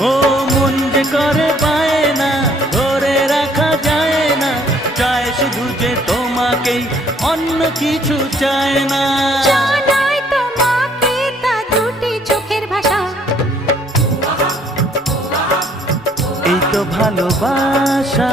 ও মন যে করে পায় না, ধরে রাখা যায় না, চায় শুধু যে তোমাকেই, অন্য কিছু চায় না। জানাই তোমাকে তা দুটি চোখের ভাষা, এই তো ভালোবাসা।